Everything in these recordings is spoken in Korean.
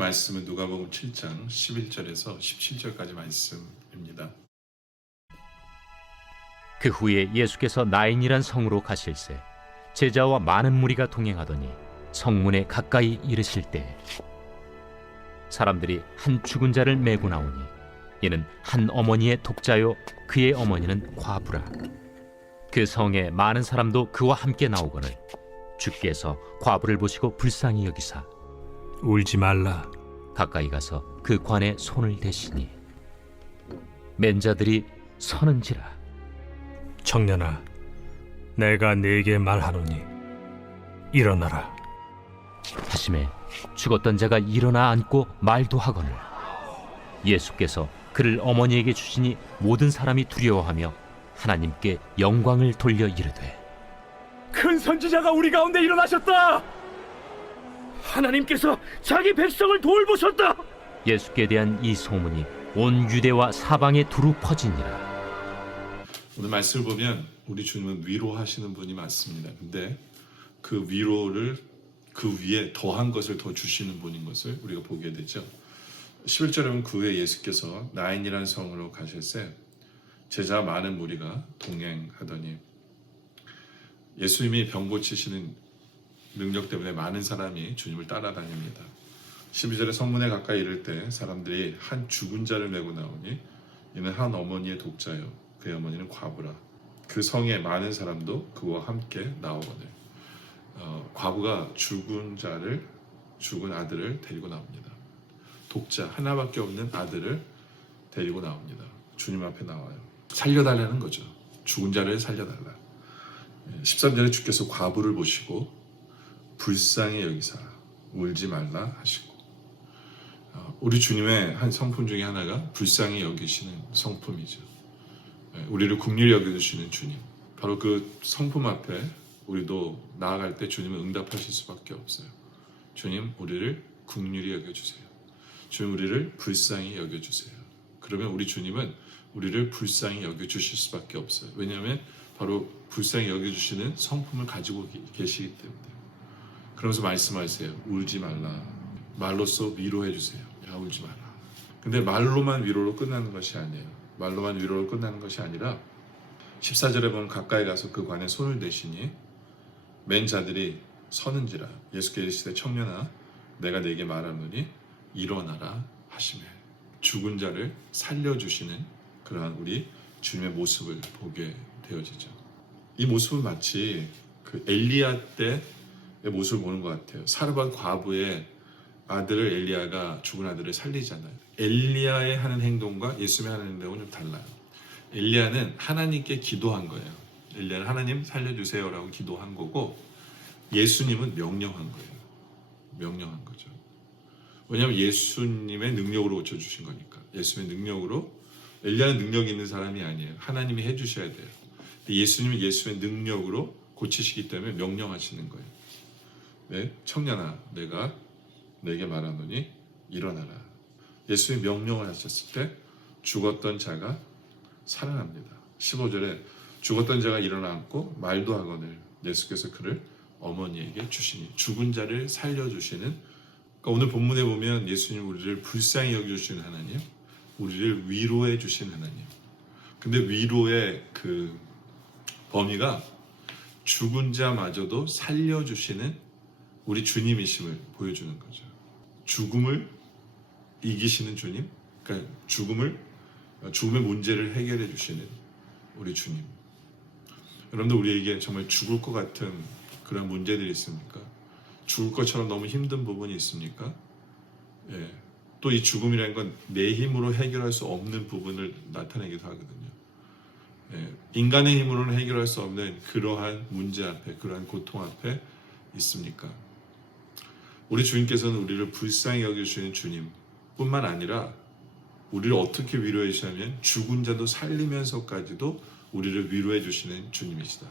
말씀은 누가복음 7장 11절에서 17절까지 말씀입니다. 그 후에 예수께서 나인이란 성으로 가실새 제자와 많은 무리가 동행하더니 성문에 가까이 이르실 때 사람들이 한 죽은 자를 메고 나오니 이는 한 어머니의 독자요 그의 어머니는 과부라 그 성에 많은 사람도 그와 함께 나오거늘 주께서 과부를 보시고 불쌍히 여기사 울지 말라. 가까이 가서 그 관에 손을 대시니 맨자들이 서는지라 청년아, 내가 네게 말하노니 일어나라. 하심에 죽었던 자가 일어나 앉고 말도 하거늘 예수께서 그를 어머니에게 주시니 모든 사람이 두려워하며 하나님께 영광을 돌려 이르되 큰 선지자가 우리 가운데 일어나셨다. 하나님께서 자기 백성을 돌보셨다. 예수께 대한 이 소문이 온 유대와 사방에 두루 퍼지니라 오늘 말씀을 보면 우리 주님은 위로하시는 분이 맞습니다. 근데 그 위로를 그 위에 더한 것을 더 주시는 분인 것을 우리가 보게 되죠. 11절에 보면 그 후에 예수께서 나인이라는 성으로 가실새 제자 많은 무리가 동행하더니 예수님이 병 고치시는 능력 때문에 많은 사람이 주님을 따라다닙니다. 12절에 성문에 가까이 이를 때 사람들이 한 죽은 자를 메고 나오니 이는 한 어머니의 독자요 그의 어머니는 과부라 그 성에 많은 사람도 그와 함께 나오거늘 어, 과부가 죽은 자를 죽은 아들을 데리고 나옵니다. 독자 하나밖에 없는 아들을 데리고 나옵니다. 주님 앞에 나와요. 살려달라는 거죠. 죽은 자를 살려달라. 13절에 주께서 과부를 보시고 불쌍히 여기사 울지 말라 하시고 어, 우리 주님의 한 성품 중에 하나가 불쌍히 여기시는 성품이죠. 예, 우리를 국리를 여겨주시는 주님. 바로 그 성품 앞에 우리도 나아갈 때 주님은 응답하실 수밖에 없어요. 주님, 우리를 국률이 여겨주세요. 주님, 우리를 불쌍히 여겨주세요. 그러면 우리 주님은 우리를 불쌍히 여겨주실 수밖에 없어요. 왜냐하면 바로 불쌍히 여겨주시는 성품을 가지고 계- 계시기 때문에. 그러면서 말씀하세요. 울지 말라. 말로써 위로해 주세요. 야, 울지 마라. 근데 말로만 위로로 끝나는 것이 아니에요. 말로만 위로로 끝나는 것이 아니라 14절에 보면 가까이 가서 그 관에 손을 대시니 맨 자들이 서는지라 예수께서 이르시되 청년아 내가 네게 말하노니 일어나라 하시매 죽은 자를 살려주시는 그러한 우리 주님의 모습을 보게 되어지죠. 이 모습은 마치 그 엘리야 때의 모습을 보는 것 같아요. 사르밧 과부의 아들을 엘리야가 죽은 아들을 살리잖아요. 엘리야의 하는 행동과 예수님의 하는 행동은 좀 달라요. 엘리야는 하나님께 기도한 거예요. 엘리야는 하나님 살려주세요라고 기도한 거고 예수님은 명령한 거예요. 명령한 거죠. 왜냐하면 예수님의 능력으로 고쳐주신 거니까. 예수님의 능력으로 엘리야는 능력이 있는 사람이 아니에요. 하나님이 해주셔야 돼요. 예수님은 예수의 능력으로 고치시기 때문에 명령하시는 거예요. 네, 청년아, 내가 내게 말하노니 일어나라. 예수의 명령을 하셨을 때 죽었던 자가 살아납니다. 15절에 죽었던 자가 일어나고 말도 하거늘 예수께서 그를 어머니에게 주시니 죽은 자를 살려주시는 그러니까 오늘 본문에 보면 예수님 우리를 불쌍히 여겨주시는 하나님 우리를 위로해 주신 하나님 근데 위로의 그 범위가 죽은 자마저도 살려주시는 우리 주님이심을 보여주는 거죠. 죽음을 이기시는 주님, 그러니까 죽음을 죽음의 문제를 해결해 주시는 우리 주님. 여러분들 우리에게 정말 죽을 것 같은 그런 문제들이 있습니까? 죽을 것처럼 너무 힘든 부분이 있습니까? 예. 또 이 죽음이라는 건 내 힘으로 해결할 수 없는 부분을 나타내기도 하거든요. 예. 인간의 힘으로는 해결할 수 없는 그러한 문제 앞에, 그러한 고통 앞에 있습니까? 우리 주님께서는 우리를 불쌍히 여겨주시는 주님뿐만 아니라 우리를 어떻게 위로해 주시냐면 죽은 자도 살리면서까지도 우리를 위로해 주시는 주님이시다.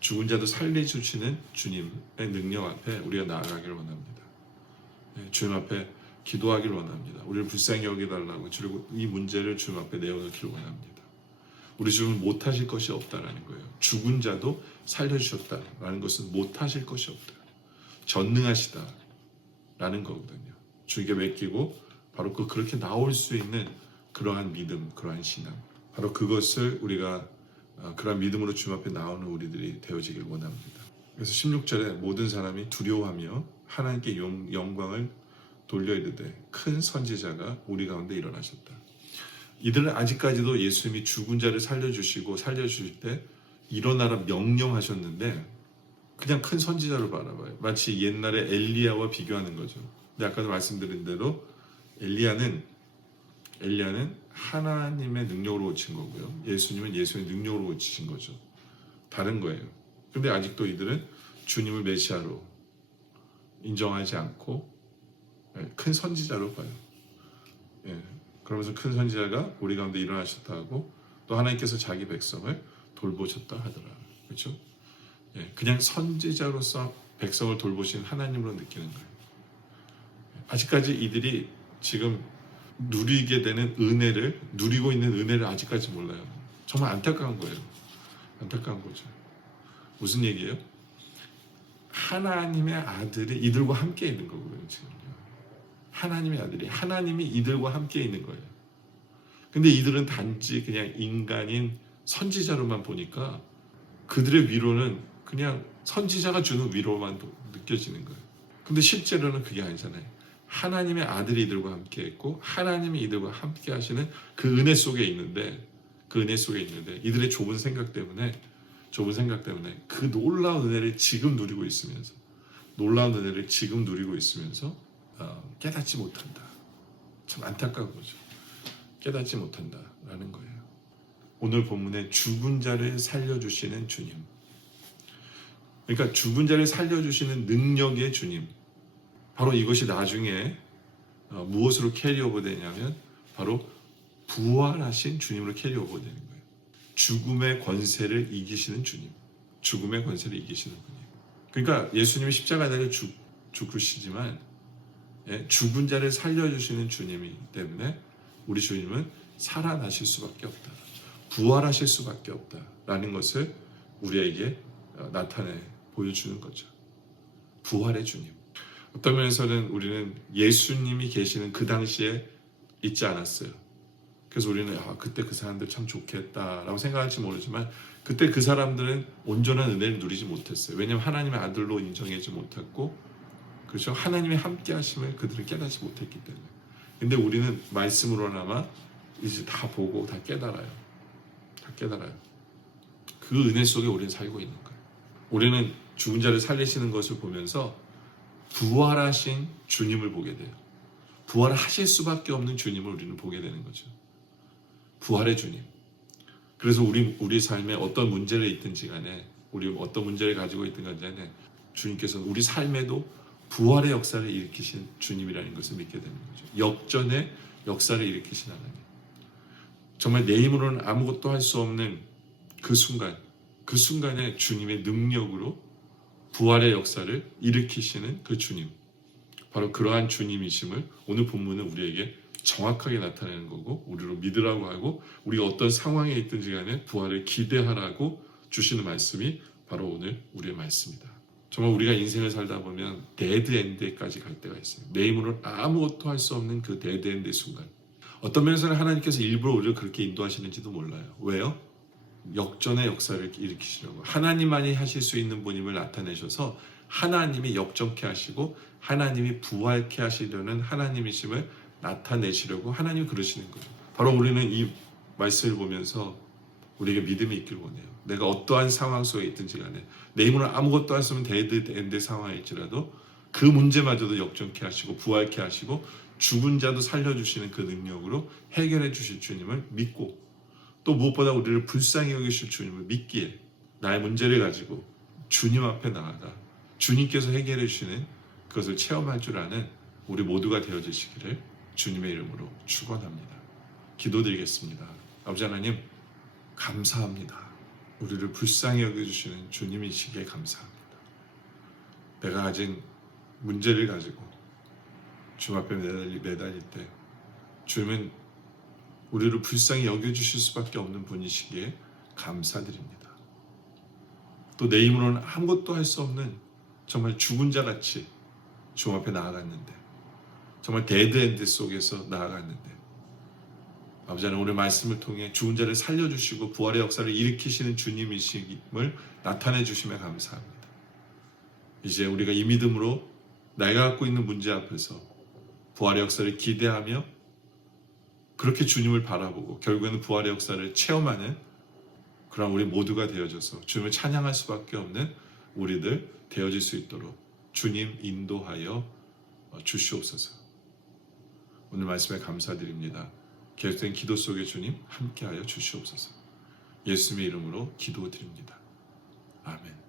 죽은 자도 살려주시는 주님의 능력 앞에 우리가 나아가기를 원합니다. 네, 주님 앞에 기도하기를 원합니다. 우리를 불쌍히 여기달라고 그리고 이 문제를 주님 앞에 내어놓기를 원합니다. 우리 주님은 못하실 것이 없다라는 거예요. 죽은 자도 살려주셨다라는 것은 못하실 것이 없다. 전능하시다 라는 거거든요. 주에게 맡기고 바로 그 그렇게 나올 수 있는 그러한 믿음, 그러한 신앙. 바로 그것을 우리가 어, 그러한 믿음으로 주님 앞에 나오는 우리들이 되어지길 원합니다. 그래서 16절에 모든 사람이 두려워하며 하나님께 영, 영광을 돌려 이르되 큰 선지자가 우리 가운데 일어나셨다. 이들은 아직까지도 예수님이 죽은 자를 살려주시고 살려주실 때 일어나라 명령하셨는데 그냥 큰 선지자로 바라봐요. 마치 옛날에 엘리야와 비교하는 거죠. 근데 아까도 말씀드린 대로 엘리야는 엘리야는 하나님의 능력으로 고친 거고요. 예수님은 예수의 능력으로 고치신 거죠. 다른 거예요. 근데 아직도 이들은 주님을 메시아로 인정하지 않고 예, 큰 선지자로 봐요. 예, 그러면서 큰 선지자가 우리 가운데 일어나셨다 하고 또 하나님께서 자기 백성을 돌보셨다 하더라. 그렇죠? 예, 그냥 선지자로서 백성을 돌보신 하나님으로 느끼는 거예요. 아직까지 이들이 지금 누리게 되는 은혜를 누리고 있는 은혜를 아직까지 몰라요. 정말 안타까운 거예요. 안타까운 거죠. 무슨 얘기예요? 하나님의 아들이 이들과 함께 있는 거고요, 지금요. 하나님의 아들이 하나님이 이들과 함께 있는 거예요. 근데 이들은 단지 그냥 인간인 선지자로만 보니까 그들의 위로는 그냥 선지자가 주는 위로만 도- 느껴지는 거예요. 근데 실제로는 그게 아니잖아요. 하나님의 아들이 이들과 함께 있고 하나님이 이들과 함께 하시는 그 은혜 속에 있는데 그 은혜 속에 있는데 이들의 좁은 생각 때문에 좁은 생각 때문에 그 놀라운 은혜를 지금 누리고 있으면서 놀라운 은혜를 지금 누리고 있으면서 어, 깨닫지 못한다. 참 안타까운 거죠. 깨닫지 못한다라는 거예요. 오늘 본문에 죽은 자를 살려주시는 주님. 그러니까 죽은 자를 살려주시는 능력의 주님. 바로 이것이 나중에 어, 무엇으로 캐리오버 되냐면 바로 부활하신 주님으로 캐리오버 되는 거예요. 죽음의 권세를 이기시는 주님. 죽음의 권세를 이기시는 분이에요. 그러니까 예수님이 십자가에 달려 죽, 죽으시지만 예, 죽은 자를 살려주시는 주님이기 때문에 우리 주님은 살아나실 수밖에 없다. 부활하실 수밖에 없다라는 것을 우리에게 어, 나타내 보여주는 거죠. 부활의 주님. 어떤 면에서는 우리는 예수님이 계시는 그 당시에 있지 않았어요. 그래서 우리는 아, 그때 그 사람들 참 좋겠다라고 생각할지 모르지만 그때 그 사람들은 온전한 은혜를 누리지 못했어요. 왜냐하면 하나님의 아들로 인정하지 못했고 그렇죠. 하나님의 함께 하심을 그들은 깨닫지 못했기 때문에. 근데 우리는 말씀으로나마 이제 다 보고 다 깨달아요. 다 깨달아요. 그 은혜 속에 우리는 살고 있는 거예요. 우리는 죽은 자를 살리시는 것을 보면서 부활하신 주님을 보게 돼요. 부활하실 수밖에 없는 주님을 우리는 보게 되는 거죠. 부활의 주님. 그래서 우리 우리 삶에 어떤 문제를 있든지 간에 우리 어떤 문제를 가지고 있든 간에 주님께서는 우리 삶에도 부활의 역사를 일으키신 주님이라는 것을 믿게 되는 거죠. 역전의 역사를 일으키신 하나님. 정말 내 힘으로는 아무것도 할 수 없는 그 순간, 그 순간에 주님의 능력으로 부활의 역사를 일으키시는 그 주님. 바로 그러한 주님이심을 오늘 본문은 우리에게 정확하게 나타내는 거고 우리로 믿으라고 하고 우리가 어떤 상황에 있든지 간에 부활을 기대하라고 주시는 말씀이 바로 오늘 우리의 말씀이다. 정말 우리가 인생을 살다 보면 데드 엔드까지 갈 때가 있어요. 내 힘으로는 아무것도 할 수 없는 그 데드 엔드 순간. 어떤 면에서는 하나님께서 일부러 우리를 그렇게 인도하시는지도 몰라요. 왜요? 역전의 역사를 일으키시려고 하나님만이 하실 수 있는 분임을 나타내셔서 하나님이 역전케 하시고 하나님이 부활케 하시려는 하나님이심을 나타내시려고 하나님 그러시는 거예요. 바로 우리는 이 말씀을 보면서 우리에게 믿음이 있길 원해요. 내가 어떠한 상황 속에 있든지 간에 내 힘으로 아무것도 할수 없는 데드 엔드 상황에 있지라도 그 문제마저도 역전케 하시고 부활케 하시고 죽은 자도 살려주시는 그 능력으로 해결해 주실 주님을 믿고 또 무엇보다 우리를 불쌍히 여기실 주님을 믿기에 나의 문제를 가지고 주님 앞에 나아가 주님께서 해결해 주시는 그것을 체험할 줄 아는 우리 모두가 되어지시기를 주님의 이름으로 축원합니다. 기도드리겠습니다. 아버지 하나님 감사합니다. 우리를 불쌍히 여겨주시는 주님이시기에 감사합니다. 내가 가진 문제를 가지고 주님 앞에 매달릴 때 주님은 우리를 불쌍히 여겨주실 수밖에 없는 분이시기에 감사드립니다. 또 내 힘으로는 아무것도 할 수 없는 정말 죽은 자 같이 주님 앞에 나아갔는데 정말 데드엔드 속에서 나아갔는데 아버지 하나님 오늘 말씀을 통해 죽은 자를 살려주시고 부활의 역사를 일으키시는 주님이심을 나타내 주심에 감사합니다. 이제 우리가 이 믿음으로 내가 갖고 있는 문제 앞에서 부활의 역사를 기대하며 그렇게 주님을 바라보고 결국에는 부활의 역사를 체험하는 그런 우리 모두가 되어져서 주님을 찬양할 수밖에 없는 우리들 되어질 수 있도록 주님 인도하여 주시옵소서. 오늘 말씀에 감사드립니다. 계속된 기도 속에 주님 함께하여 주시옵소서. 예수님의 이름으로 기도드립니다. 아멘.